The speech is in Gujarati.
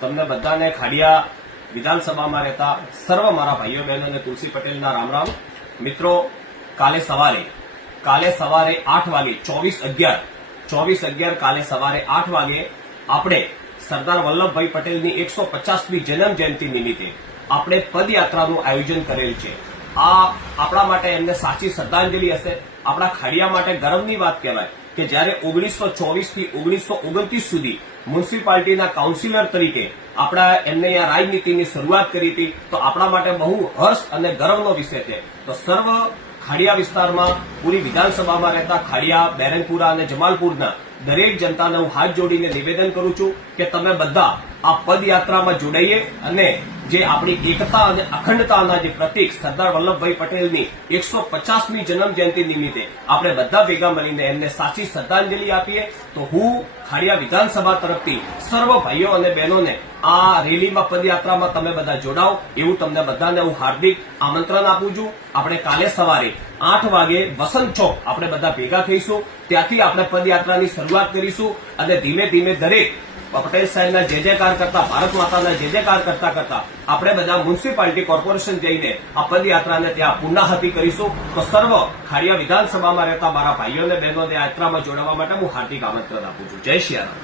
તમને બધાને ખાડિયા વિધાનસભામાં રહેતા સર્વ મારા ભાઈઓ બહેનો અને તુલસી પટેલના રામ રામ. મિત્રો, કાલે સવારે 8 વાગે 24/11 કાલે સવારે 8 વાગે આપણે સરદાર વલ્લભભાઈ પટેલની 150મી જન્મ જયંતિ નિમિત્તે આપણે પદયાત્રાનું આયોજન કરેલ છે. આ આપણા માટે એમને સાચી શ્રદ્ધાંજલિ હશે. આપણા ખાડિયા માટે ગર્વની વાત કહેવાય કે જ્યારે 1924 થી 1929 સુધી મ્યુનિસિપાલિટીના કાઉન્સિલર તરીકે આપણા એમને અહીંયા રાજનીતિની શરૂઆત કરી હતી, તો આપણા માટે બહુ હર્ષ અને ગર્વનો વિષય છે. તો સર્વ ખાડિયા વિસ્તારમાં પૂરી વિધાનસભામાં રહેતા ખાડિયા, બેરંગપુરા અને જમાલપુરના દરેક જનતાને હું હાથ જોડીને નિવેદન કરું છું કે તમે બધા આ પદયાત્રામાં જોડાઈએ અને જે આપણી એકતા અને અખંડતાના જે પ્રતીક સરદાર વલ્લભભાઈ પટેલની 150મી જન્મ જયંતિ નિમિત્તે આપણે બધા ભેગા મળીને એમને સાચી શ્રદ્ધાંજલિ આપીએ. તો હું ખાડિયા વિધાનસભા તરફથી સર્વ ભાઈઓ અને બહેનોને આ રેલીમાં પદયાત્રામાં તમે બધા જોડાઓ એવું તમને બધાને હું હાર્દિક આમંત્રણ આપું છું. આપણે કાલે સવારે 8 વાગે વસંત ચોક આપણે બધા ભેગા થઈશું. ત્યાંથી આપણે પદયાત્રાની શરૂઆત કરીશું અને ધીમે ધીમે દરેક પટેલ સાહેબના જય જયકાર કરતા, ભારત માતાના જય જયકાર કરતા કરતા આપણે બધા મ્યુનિસિપાલિટી કોર્પોરેશન જઈને આ પદયાત્રાને ત્યાં પૂર્ણાહતિ કરીશું. તો સર્વ ખાડિયા વિધાનસભામાં રહેતા મારા ભાઈઓ અને બહેનોને આ યાત્રામાં જોડાવા માટે હું હાર્દિક આમંત્રણ આપું છું. જય શ્રી રામ.